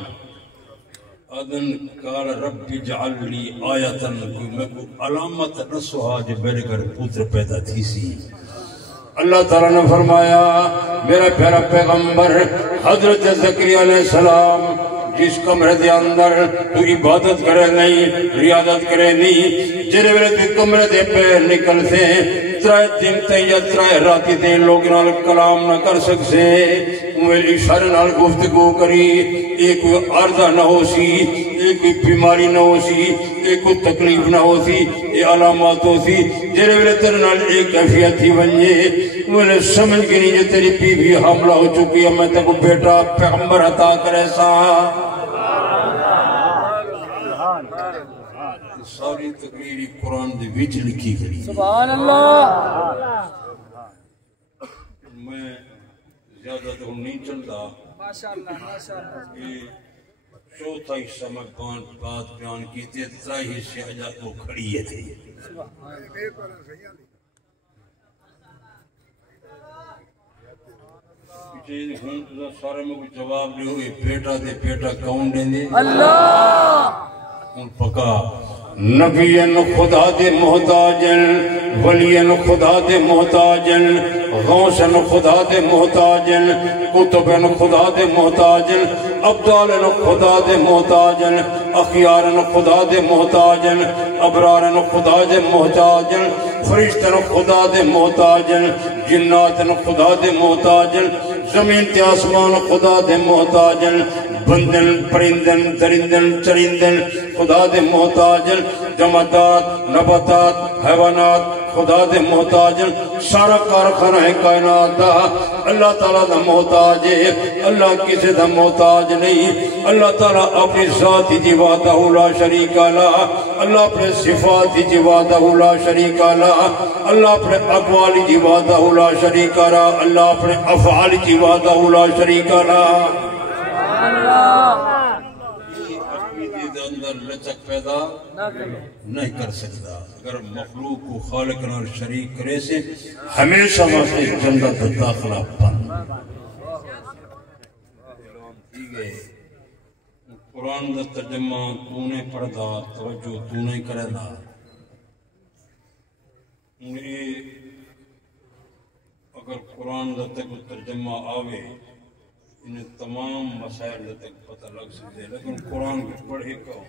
ادن قال رب جعل لی آیتن میں کو علامت رسوہا جو میرے گھر پتر پیدا تھی سی اللہ تعالیٰ نے فرمایا میرا پیارا پیغمبر حضرت زکریا علیہ السلام جس کمرے دے اندر تو عبادت کرے نہیں ریاضت کرے نہیں جنہے میرے تو کمرے دے پہ نکل سے ترائے دن تے یا ترائے راتی تے لوگ نال کلام نہ کر سکسے مویل اشارے نال گفتگو کری ایک کوئی عرضہ نہ ہو سی ایک کوئی بیماری نہ ہو سی ایک کوئی تکلیف نہ ہو سی یہ علامات ہو سی جنہے میرے تر نال ایک کیفیت ہی بنجے مویل سمجھ گئی نہیں جو تیری پی بھی حاملہ ہو چکی ہے میں تک بیٹا پیغمبر عطا کرے سا ساری تقریری قرآن دے وچ لکھی گئی سبحان اللہ میں زیادہ تو نہیں چلتا ماشاءاللہ یہ چوتھا حصہ میں بات بیان کی تھی ترائی حصہ حجات وہ کھڑی ہے تھی سارے میں کوئی جواب نہیں ہوئے بیٹا دے بیٹا کون دیں دے اللہ ان پکا نبیین خدا دے محتاجن ولین خدا دے محتاجن غوثن خدا دے محتاجن کتبن خدا دے محتاجن ابدالن خدا دے محتاجن اخیارن خدا دے محتاجن ابرارن خدا دے محتاجن فرشتن خدا دے محتاجن جناتن خدا دے محتاجن زمین تے آسمان خدا دے محتاجن بندن پرندن درندن چرندن خدا دے محتاجن جمادات نباتات حیوانات خدا دے محتاجن سارا کارخانہ ہے کائنات دا اللہ تعالیٰ دا محتاج ہے اللہ کسی دا محتاج نہیں اللہ تعالیٰ اپنی ذاتی جواتہ لا شریک لا اللہ اپنے صفاتی جواتہ لا شریک لا اللہ اپنے اقوالی جواتہ لا شریک لا اللہ اپنے افعال جواتہ لا شریک لا اندر لچک پیدا نہیں کر سکتا اگر مخلوق کو خالق اور شریک کرے سے ہمیشہ واسطے جنت داخلہ بند قرآن دا ترجمہ تو نے پڑھدا توجہ تو نہیں کرے دا اگر قرآن دا ترجمہ آوے انہیں تمام مسائل تک پتہ لگ سکتے لیکن قرآن کو پڑھے کون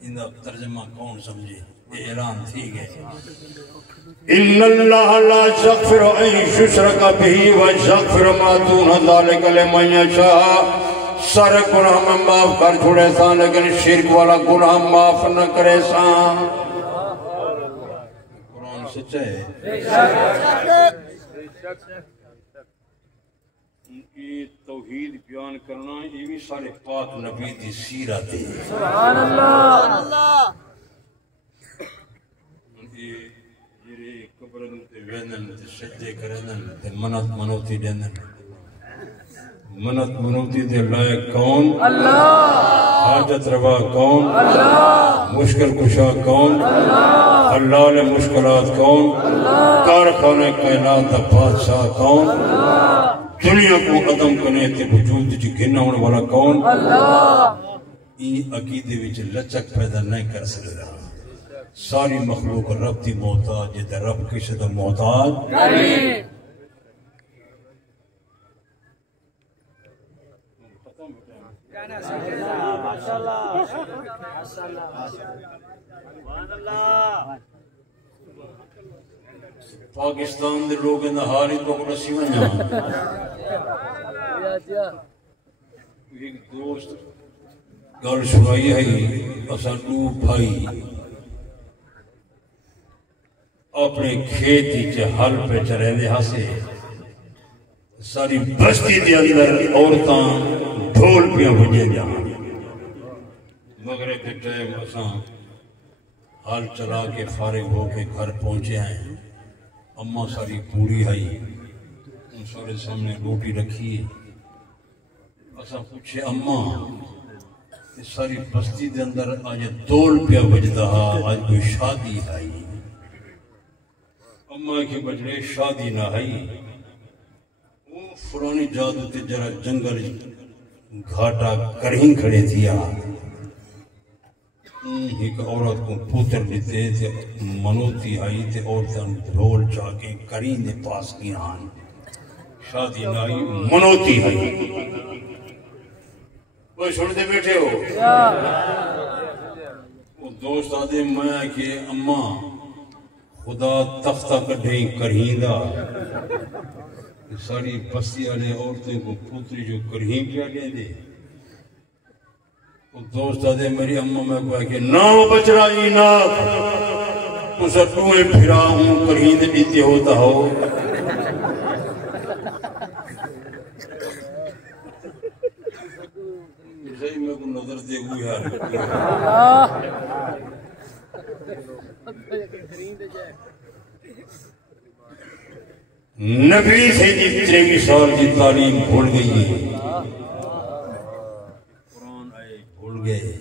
انہیں ترجمہ کون سمجھے یہ اعلان تھی گئے ان اللہ لا یغفر ان یشرک به ویغفر ما دون ذلک لمن یشاء سارے گناہ میں معاف کر چھوڑے سان لیکن شرک والا گناہ معاف نہ کرے سان قرآن سچا ہے یہ توحید بیان کرنا یہ بھی سارے پاک نبی دی سیرت ہے سبحان اللہ یہ جڑے قبرن تے وینن تے سجدے کرنن تے منت منوتی دینن منت منوتی دے لائق کون اللہ حاجت روا کون اللہ مشکل کشا کون اللہ حلال مشکلات کون اللہ کارخانے کائنات دا بادشاہ کون اللہ دنیا کو عدم کرنے تے وجود جی گھننا ہونے والا کون اللہ یہ عقیدے وچ لچک پیدا نہیں کر سکتا ساری مخلوق رب دی محتاج ہے رب کسی دا محتاج نہیں پاکستان دے لوگ اندھا حالی تو کو رسی ونجا ایک دوست گل سنائی ہے اسا دو بھائی اپنے کھیتی کے حل پہ چرے دے ہاسے ساری بستی دے اندر عورتاں ڈھول پیاں بجے جہاں مغرب کے ٹائم اسا حل چلا کے فارغ ہو کے گھر پہنچے ہیں اماں ساری پوری آئی ان سارے سامنے روٹی رکھی اسا پوچھے اماں ساری بستی دے اندر آج دول پیا بجدا آج کوئی شادی آئی اماں کے بجلے شادی نہ آئی وہ فرانی جادو تے جرا جنگل گھاٹا کرہیں کھڑے تھیا ایک عورت کو پوتر لیتے تھے منوتی آئی تھے عورتاں ڈھول چاکے کریں دے پاس کی آن شادی نہ آئی منوتی آئی وہ چھوڑ دے بیٹھے ہو وہ دوست آدھے میں کہ اماں خدا تختہ کٹھیں کرہیں دا ساری بستی والے عورتیں کو پوتری جو کرہیں کیا دے دے دوست آدھے میری اماں میں کہا کہ نام بچ رہی ناک تو سٹوئے پھرا ہوں کرہید دیتے ہوتا ہو صحیح میں کو نظر دے ہوئی ہے نبی سے جتنے مثال کی تعلیم بھول گئی ہے گئے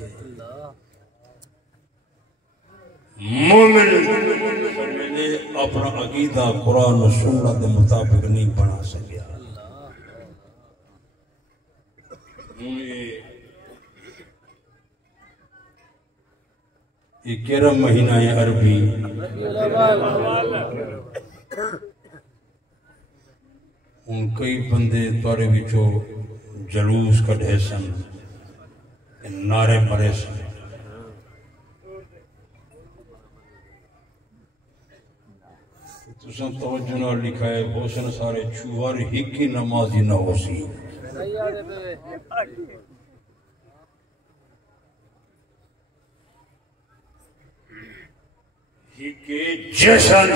مومن اپنا عقیدہ قرآن و سنت کے مطابق نہیں بنا سکیا یہ کیرا مہینہ ہے عربی ان کئی بندے تارے بچو جلوس کڑھے سن نعرے مرے سن تساں توجہ نہ لکھا ہے بہت سارے چوہر ہی کی نمازی نہ ہو سی کہ جشن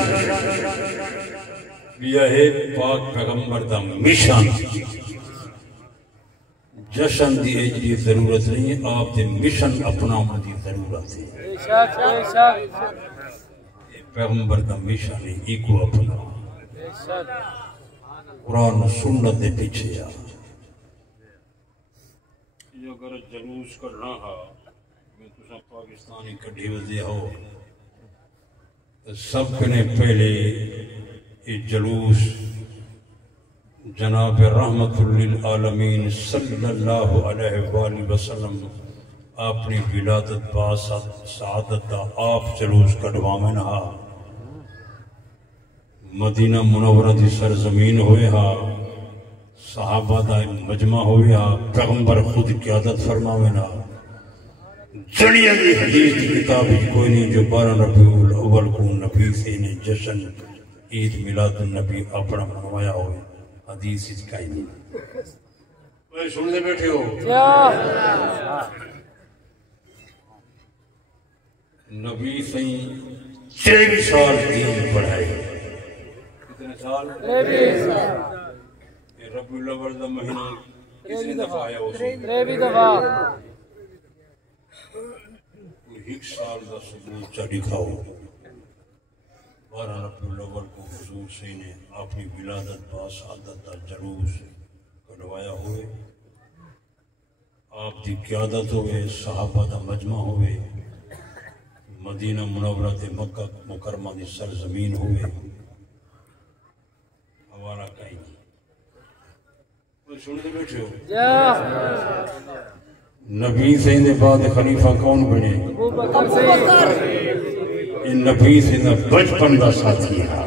یہ ہے پاک پیغمبر دا مشن جشن دی ایجی ضرورت نہیں ہے آپ دے مشن اپنا دی ضرورت ہے پیغمبر دا مشن ہے ایکو اپنا قرآن و سنت دے پیچھے آ یہ اگر جلوس کرنا ہے میں تسا پاکستانی کڑھی وزی ہو سب نے پہلے یہ جلوس جناب رحمت للعالمین صلی اللہ علیہ وآلہ وسلم اپنی ولادت باسط سعادت دا آپ جلوس کڑھوامن ہا مدینہ منورہ دی سرزمین ہوئے ہا صحابہ دا مجمع ہوئے ہا پیغمبر خود قیادت فرماوین ہا جڑیاں دی حدیث دی کتاب کوئی نہیں جو 12 ربیع الاول کو نبی سے نے جشن عید میلاد النبی اپنا منوایا ہوئے حدیث اس کا ہی نہیں وہ سننے بیٹھے ہو نبی سہیں 23 سال دین پڑھائے کتنے سال؟ 23 سال ربیع الاول دا مہینہ کتنی دفعہ آیا ہو سن 23 دفعہ ایک سال دا ثبوت چڑھی کھاؤ 12 ربیع الاول کو حضور سے نے اپنی ولادت باسعادت دا جلوس کڑھوایا ہوئے آپ دی قیادت ہوئے صحابہ دا مجمع ہوئے مدینہ منورہ دے مکہ مکرمہ دی سرزمین ہوئے حوالہ کہیں نہیں کوئی سنتے بیٹھے ہو نبی سے بعد خلیفہ کون بنے ابو بکر صدیق ان نبی سے بچپن دا ساتھی ہے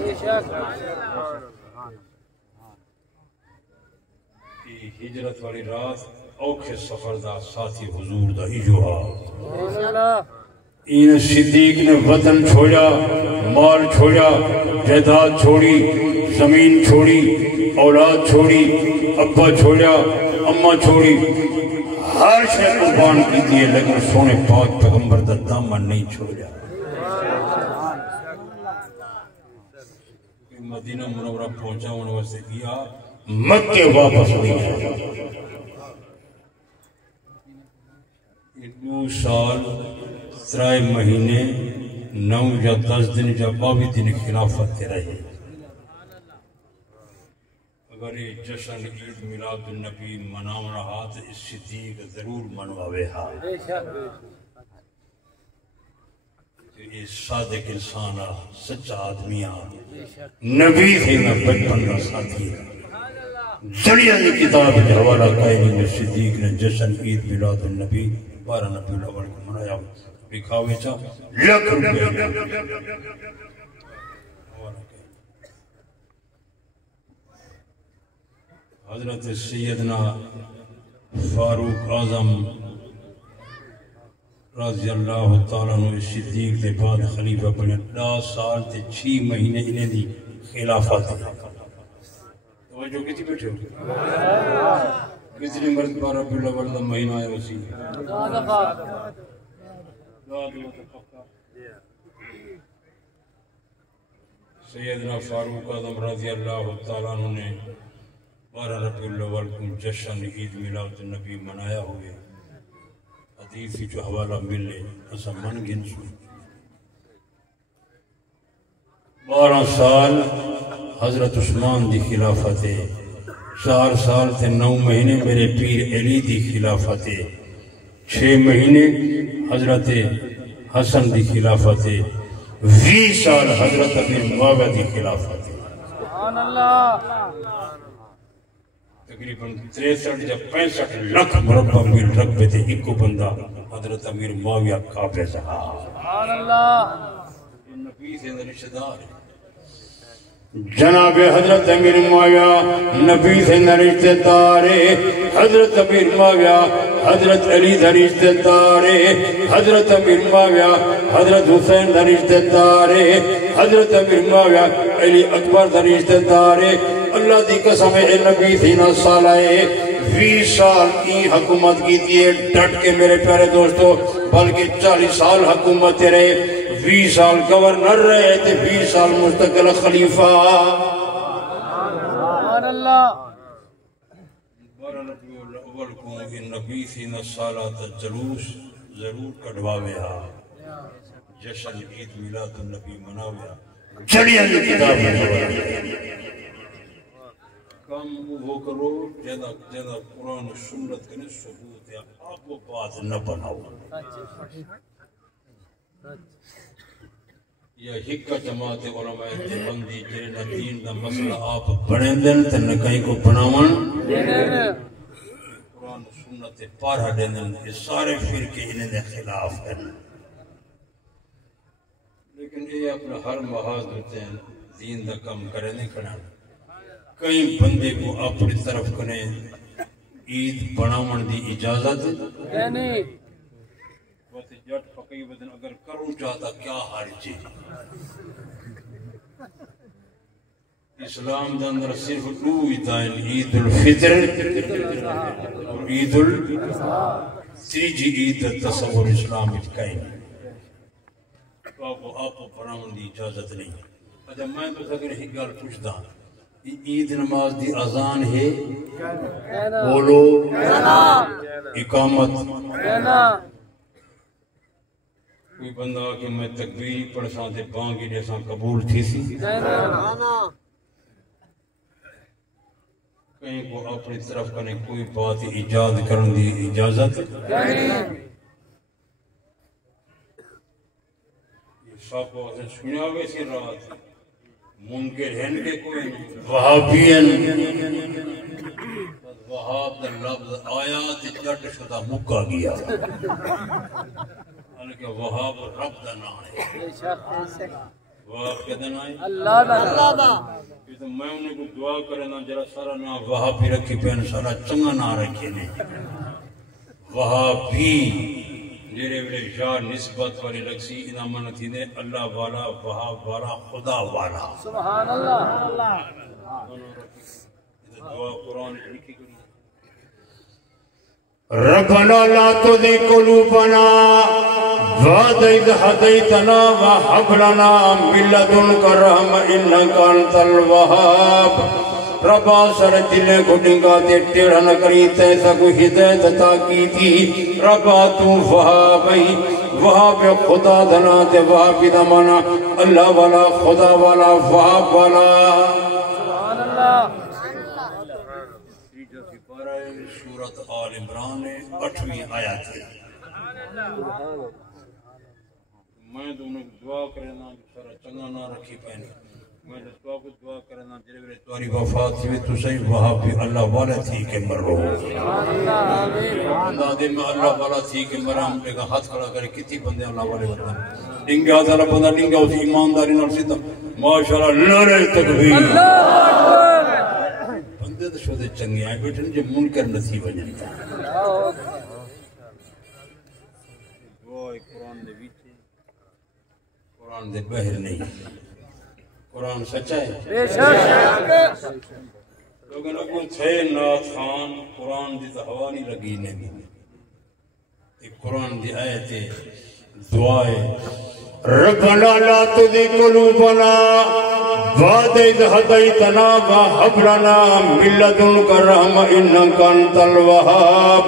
ہجرت والی رات اوکھے سفر دا ساتھی حضور دا ایجو ہا این صدیق نے وطن چھوڑا مال چھوڑا جائیداد چھوڑی زمین چھوڑی اولاد چھوڑی ابا چھوڑا اماں چھوڑی ہر شے قربان کی دیئے لیکن سونے پاک پیغمبر دا دامن نہیں چھوڑا مدینہ منورہ پہنچا انہوں سے کیا مکہ واپس نہیں ہے 2 سال 3 مہینے 9 یا 10 دن یا 22 دن خلافت رہے اگر یہ جشن عید میلاد النبی منام رہا تو اس صدیق ضرور منواوے ہاں یہ صادق انسان سچا آدمی نبی تھے نہ بچپن کا ساتھی جڑیاں یہ کتاب کے حوالہ قائمی میں صدیق نے جشن عید میلاد النبی 12 ربیع الاول کو منایا لکھا ہوئے چاہ لکھ روپے حضرت سیدنا فاروق اعظم رضی اللہ تعالیٰ عنہ صدیق دے بعد خلیفہ بنے 10 سال تے 6 مہینے انہیں دی خلافت توجہ کسی بیٹھے ہو کسی مرد 12 ربیع الاول دا مہینہ آیا اسی سیدنا فاروق اعظم رضی اللہ تعالیٰ عنہ نے 12 ربیع الاول کو جشن عید میلاد النبی منایا ہوئے حدیث جو حوالہ ملے ایسا من گن سو 12 سال حضرت عثمان دی خلافت 4 سال تے 9 مہینے میرے پیر علی دی خلافت 6 مہینے حضرت حسن دی خلافت 20 سال حضرت امیر معاویہ دی خلافت سبحان اللہ تقریباً 63 یا 65 لاکھ مربع میل رقبے تھے ایک کو بندہ حضرت امیر معاویہ قابض ہے سبحان اللہ نبی سے رشتہ دار جناب حضرت امیر معاویہ نبی سے رشتہ دار حضرت امیر معاویہ حضرت علی سے رشتہ دار حضرت امیر معاویہ حضرت حسین سے رشتہ دار حضرت امیر معاویہ علی اکبر سے رشتہ دار اللہ دی قسم اے نبی تھی نہ سال آئے 20 سال کی حکومت کی تھی ڈٹ کے میرے پیارے دوستو بلکہ 40 سال حکومت رہے 20 سال گورنر رہے تے 20 سال مستقل خلیفہ سبحان اللہ 12 ربیع الاول کو ان نبی فی نصالات جلوس ضرور کڑواویا جشن عید میلاد النبی مناویا چڑیا کی کتاب ہے کام وہ کرو جیدہ قرآن و سنت کنے ثبوت ہے آپ وہ بات نہ بناؤ یا ہکا جماعت علماء دیوبندی جنہیں دین دا مسئلہ آپ بڑھیں دن تن کہیں کو بناون قرآن و سنت پارہ دن یہ سارے فرقے انہیں دے خلاف ہیں لیکن یہ اپنا ہر محاذ ہوتے ہیں دین دا کم کرے نہیں کرنا کئی بندے کو اپنی طرف کنے عید بناون دی اجازت نہیں بہت جٹ فقی بدن اگر کروں چاہتا کیا حرج ہے اسلام دا اندر صرف دو عیدائیں عید الفطر اور عید تیجی عید تصور اسلام اتکائیں تو آپ کو بناون دی اجازت نہیں اچھا میں تو اگر ایک گال پوچھتا عید نماز دی اذان ہے بولو اقامت کوئی بندہ کہ میں تکبیر پڑھ ساں تے بانگی دے ساں قبول تھی سی کہیں کو اپنی طرف کرنے کوئی بات ایجاد کرن دی اجازت یہ سب کو سنیا ہوئے سی رات منکر ہیں کہ کوئی وہابین وہاب دا لفظ آیا تے جٹ شدہ مکہ گیا کہ وہاب رب دا نام ہے وہاب کے دن آئے اللہ دا تو میں انہیں کو دعا کرنا جرا سارا نام وہابی رکھی پہن سارا چنگا نہ رکھے نے وہابی جیرے ویلے شاہ نسبت والی لکسی انامن تھی نے اللہ والا وہاب والا خدا والا سبحان اللہ دعا قرآن لکھی گئی ربنا لا تزغ قلوبنا بعد إذ هديتنا وهب لنا من لدنك رحمة إنك أنت الوهاب ربا سر دلے کو ڈنگا تے ٹیڑھا نہ کری تیسا کو ہدایت عطا کی تھی ربا تو وہابی وہاب خدا دنا تے وہابی دمانا اللہ والا خدا والا وہاب والا سبحان اللہ سورت آل عمران 8ویں آیت ہے میں دونوں دعا کرنا سارا چنگا نہ رکھی پہنے میں دعا کو دعا کرنا جلوے تواری وفات تھی تو صحیح وہاں بھی اللہ والا تھی کہ مر رہو اندازے میں اللہ والا تھی کہ مرا ہم لے گا ہاتھ کھڑا کرے کتنی بندے اللہ والے ہوتا ڈنگا تعالی بندہ ڈنگا اسی ایمانداری نال سیدھا ماشاءاللہ نعرہ تکبیر بندے تو شودے چنگے آئے بیٹھے جو منکر نصیب وجن دعا قرآن دے بیچے قرآن دے بہر نہیں قرآن سچا ہے بے شک لیکن اگر تھے نات خان قرآن دی تو ہوا نہیں لگی نہیں ایک قرآن دی آیت دعائے ربنا لا تزغ قلوبنا بعد إذ هديتنا وهب لنا من لدنك رحمة إنك أنت الوهاب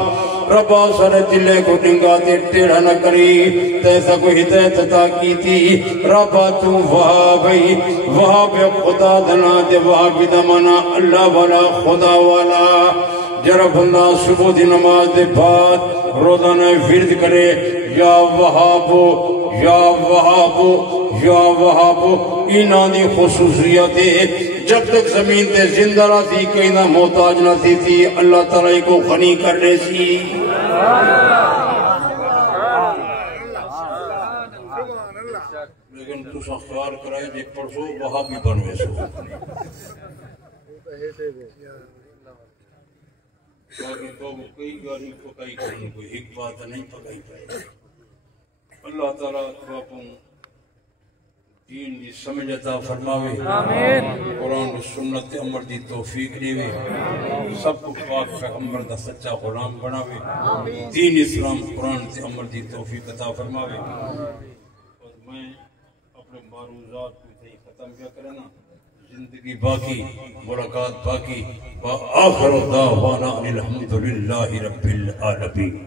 ربا سر دلے کو ڈنگا تے ٹیڑھا نہ کری تیسا کو ہدایت عطا کی تھی ربا تو وہابی وہاب خدا دنا تے وہابی دمانا اللہ والا خدا والا جرا بندہ صبح دی نماز دے بعد روزانہ ورد کرے یا وہابو یا وہابو یا وہابو انہاں دی خصوصیت جب تک زمین تے زندہ رہ تھی کہیں نہ محتاج نہ تھی اللہ تعالیٰ کو غنی کر لے سی لیکن تو خیال کرائے جی پڑھو وہاں بھی بنوے سو کئی گاڑی پکائی کرنے کوئی ایک بات نہیں پکائی پائے اللہ تعالیٰ تو دین دی سمجھ عطا فرماوے آمین قرآن و سنت عمر دی توفیق دیوے سب کو پاک پیغمبر دا سچا غلام بناوے دین اسلام قرآن تے عمر دی توفیق عطا فرماوے اور میں اپنے معروضات کو تھی ختم کیا کرنا زندگی باقی ملاقات باقی وآخر دعوانا الحمدللہ رب العالمین